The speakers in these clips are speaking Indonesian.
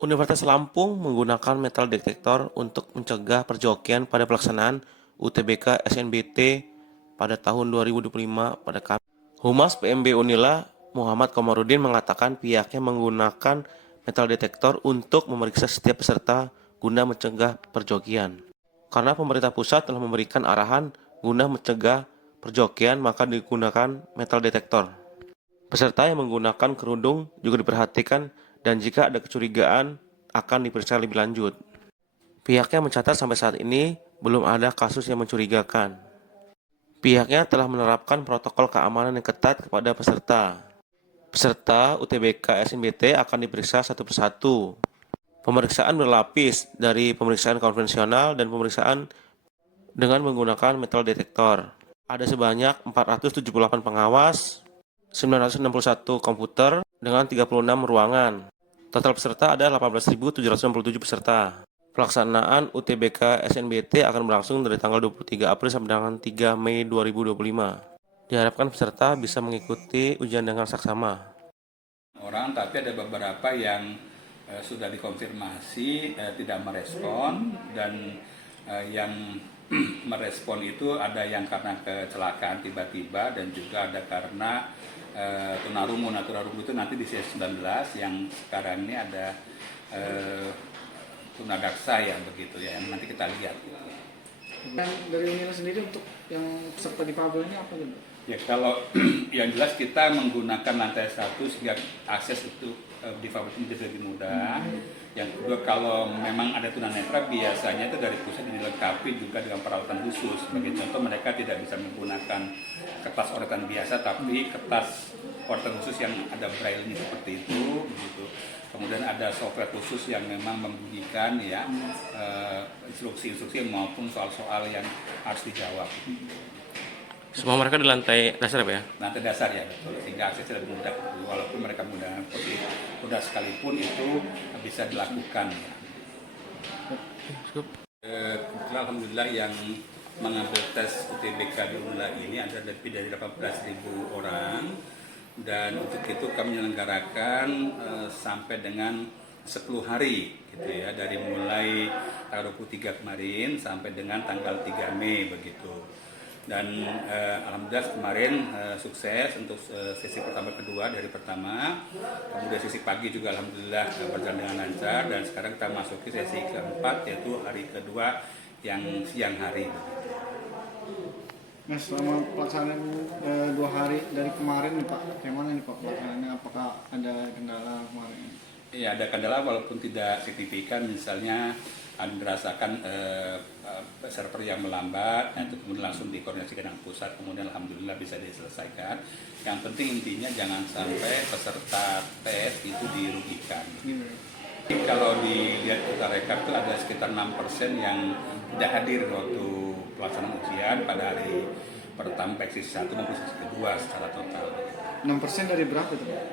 Universitas Lampung menggunakan metal detektor untuk mencegah perjokian pada pelaksanaan UTBK SNBT pada tahun 2025 pada Kamis. Humas PMB Unila, Muhammad Komarudin mengatakan pihaknya menggunakan metal detektor untuk memeriksa setiap peserta guna mencegah perjokian. Karena pemerintah pusat telah memberikan arahan guna mencegah perjokian, maka digunakan metal detektor. Peserta yang menggunakan kerudung juga diperhatikan dan jika ada kecurigaan akan diperiksa lebih lanjut. Pihaknya mencatat sampai saat ini belum ada kasus yang mencurigakan. Pihaknya telah menerapkan protokol keamanan yang ketat kepada peserta. Peserta UTBK SNBT akan diperiksa satu persatu. Pemeriksaan berlapis dari pemeriksaan konvensional dan pemeriksaan dengan menggunakan metal detektor. Ada sebanyak 478 pengawas, 961 komputer dengan 36 ruangan. Total peserta ada 18.767 peserta. Pelaksanaan UTBK SNBT akan berlangsung dari tanggal 23 April sampai dengan 3 Mei 2025. Diharapkan peserta bisa mengikuti ujian dengan saksama. Tapi ada beberapa yang sudah dikonfirmasi tidak merespon, dan yang merespon itu ada yang karena kecelakaan tiba-tiba dan juga ada karena tunarungu. Nah, tunarungu itu nanti di sesi 19, yang sekarang ini ada tunadaksa ya, begitu ya, yang nanti kita lihat gitu. Dan dari Unila sendiri untuk yang peserta difabel ini apa gitu? Ya, kalau yang jelas kita menggunakan lantai 1 sehingga akses itu difabel itu menjadi lebih mudah. Yang kedua, kalau memang ada tunanetra biasanya itu dari pusat dilengkapi juga dengan peralatan khusus. Sebagai contoh, mereka tidak bisa menggunakan kertas oretan biasa, tapi kertas oretan khusus yang ada braille-nya seperti itu, begitu. Kemudian ada software khusus yang memang membunyikan ya instruksi-instruksi maupun soal-soal yang harus dijawab. Semua mereka di lantai dasar ya? Lantai dasar ya, betul. Sehingga aksesnya lebih mudah. Walaupun mereka mudah sekalipun itu bisa dilakukan. Kebetulan alhamdulillah yang mengambil tes UTBK di Unila ini ada lebih dari 18.000 orang, dan untuk itu kami menyelenggarakan sampai dengan 10 hari gitu ya, dari mulai tanggal 23 kemarin sampai dengan tanggal 3 Mei begitu. Dan alhamdulillah kemarin sukses untuk sesi pertama kedua dari pertama, kemudian sesi pagi juga alhamdulillah berjalan dengan lancar, dan sekarang kita masuki sesi keempat yaitu hari kedua yang siang hari. Nah, selama pelaksanaan 2 hari dari kemarin nih Pak, bagaimana nih Pak pelaksanaannya? Apakah ada kendala kemarin? Ya, ada kendala walaupun tidak signifikan, misalnya ada dirasakan server yang melambat, itu kemudian langsung dikoordinasikan dengan pusat, kemudian alhamdulillah bisa diselesaikan. Yang penting intinya jangan sampai peserta tes itu dirugikan. Jadi, kalau dilihat kita rekap itu ada sekitar 6% yang tidak hadir waktu pelaksanaan ujian pada hari pertama baik sesi 1 maupun sesi kedua secara total. 6% dari berapa itu Pak?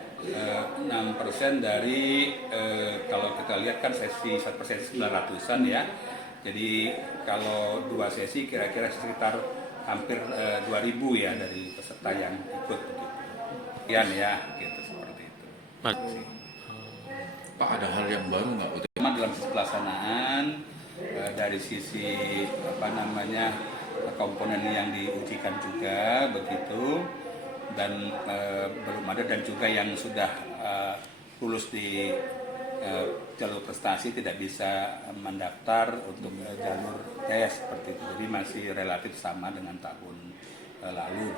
6% dari kalau kita lihat kan sesi 1% 900-an ya. Jadi kalau 2 sesi kira-kira sekitar hampir 2.000 ya dari peserta yang ikut begitu. Sekian ya, gitu seperti itu. Pak, ada hal yang baru nggak? Cuma dalam sisi pelaksanaan dari sisi komponen yang diujikan juga begitu, dan belum ada, dan juga yang sudah lulus di jalur prestasi tidak bisa mendaftar untuk jalur tes seperti itu. Jadi masih relatif sama dengan tahun lalu.